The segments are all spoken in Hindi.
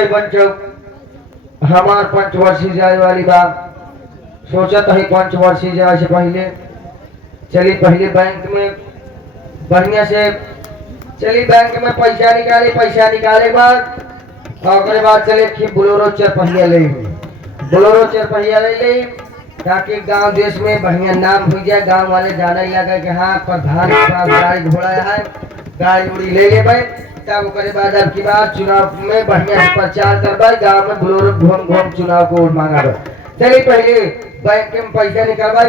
भाई पंच हमार पंचवर्षीय जाए वाली बात सोचा था ही पंचवर्षीय जाए से पहले चली पहले बैंक में बढ़िया से चली बैंक में पैसा निकाले बाद चले कि बोलेरो चरपहिया ले ताकि गांव देश में बढ़िया नाम हो जाए, गांव वाले जाने लगे कि हाँ प्रधान के पास गाड़ी घोड़ा है, गाड़ी उड़ी ले भाई। तब करे बाद अब की बात चुनाव में बढ़िया से प्रचार करवाई, गांव में बोलेरो घूम घूम चुनाव को वोट मांगा। चलिए पहले बैंक में पैसा निकलवाई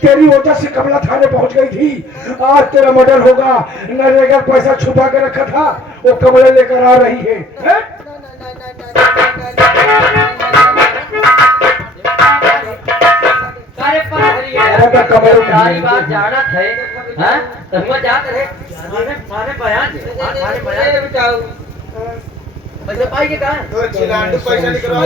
तेरी वजह से कमला थाने पहुंच गई थी। आज तेरा मर्डर होगा। नरेगा पैसा छुपा के रखा था वो कमला लेकर आ रही है, पैसा निकलवा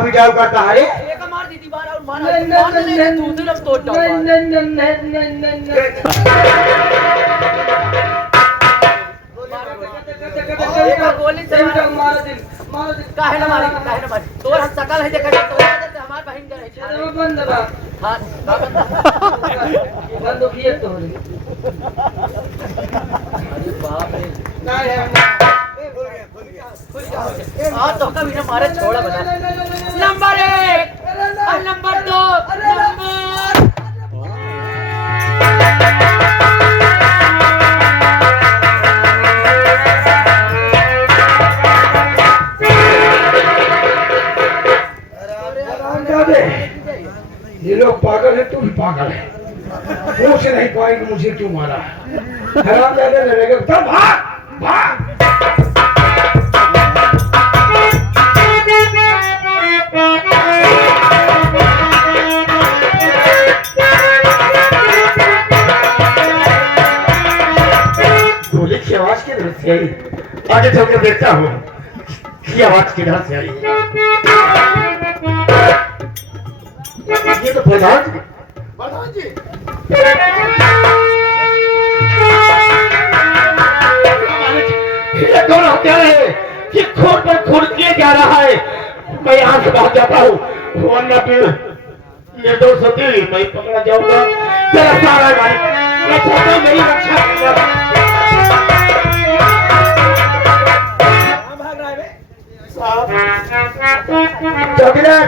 बिठाओ करता है। सकल है हमारे बहन तो कभी ना मारे छोड़ा बता। नंबर 1 और नंबर 2 ये लोग पागल है, तू भी पागल है। पूछ नहीं पाएंगे मुझे क्यों मारा। हराम जाने लगेगा तो भाग भाग। गोली की आवाज किधर से आई? आगे चल कर देखता हूँ कि आवाज किधर से आई। ये तो प्रधान जी ये कौन हत्यारा है कि खून पर खून किया जा रहा है? मैं यहाँ से भाग जाता हूँ, वरना फिर निर्दोष होती मैं पकड़ा जाऊंगा। तेरा सारा भाई मैं चाहता हूँ मेरी रक्षा कर। चौकीदार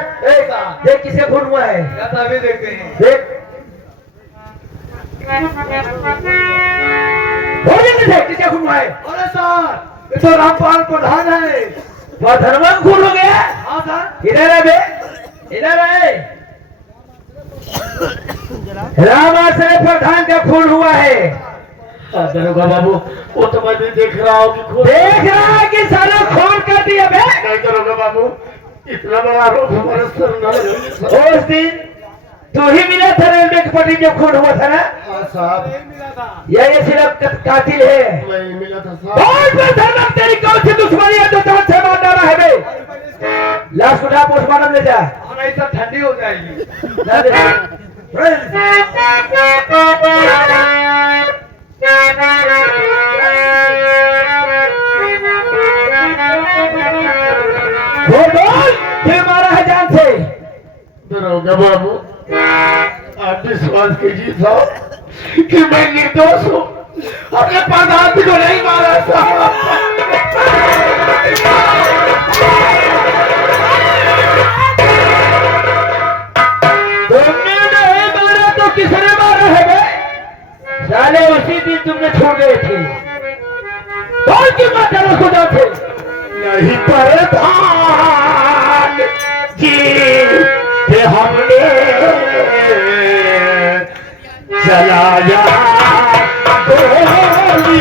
देख किसे खून हुआ है? अभी देखते हैं। देख किसे खून हुआ है? अरे सर ये तो रामपाल प्रधान है। धर्मन खून हो गया? हाँ सर। इधर है बे, इधर है। रामाशय प्रधान का खून हुआ है। दरोगा बाबू वो तो मैं भी देख रहा हूँ कि खून देख रहा है कि साला खून कर दिया बे। नहीं दरोगा बाबू इतना बड़ा आरोप हमारे सर न लगे। उस दिन तू ही मिला था रेलवे की पटरी जब खून हुआ था ना? साहब ये सिर्फ कातिल है। नहीं मिला था साहब। तेरी कौन सी दुश्मनी है जो जान से मार डाला है बे? लाश उठा पोस्टमार्टम ले जा। नहीं तो ठंडी हो जाएगी। फिर मारा है जान से। दरोगा बाबू आप विश्वास कीजिए साहब कि मैं निर्दोष हूँ, अपने प्रधान को नहीं मारा साहब। तुमने नहीं मारा तो किसने मारा है बे? साले उसी दिन तुमने छोड़ गए थे। कौन की माता को खुदा थे? नहीं प्रधान जी के हमने चलाया गोली।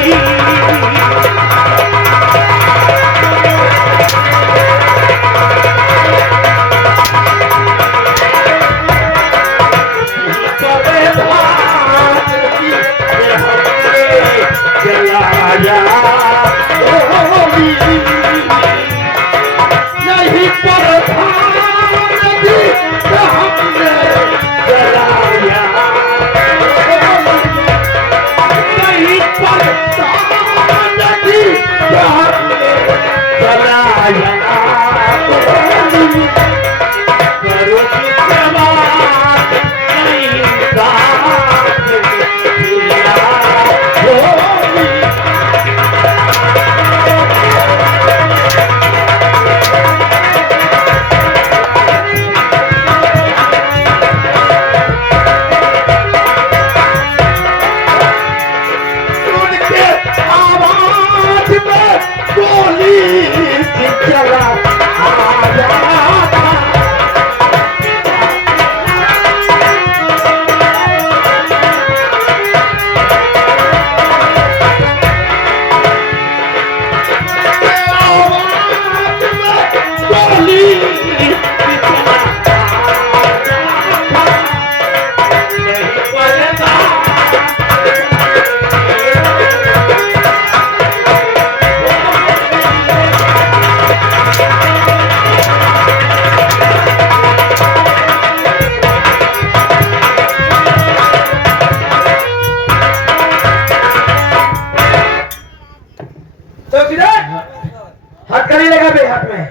हथकड़ी लगा बे हाथ में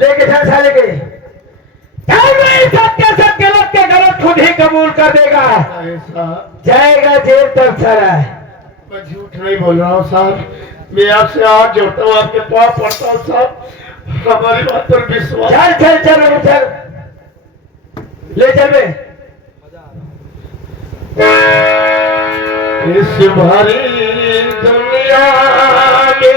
लेके चल साले के सब के गलत के गलत खुद ही कबूल कर देगा अरे साहब जाएगा जेल तक सारा मैं झूठ नहीं बोल रहा हूँ साहब मैं आपसे हाथ जोड़ता हूँ आपके पास पड़ता हूँ साहब हमारी बात पर विश्वास चल चल चल अभी चल ले चल बे इस भरी दुनिया में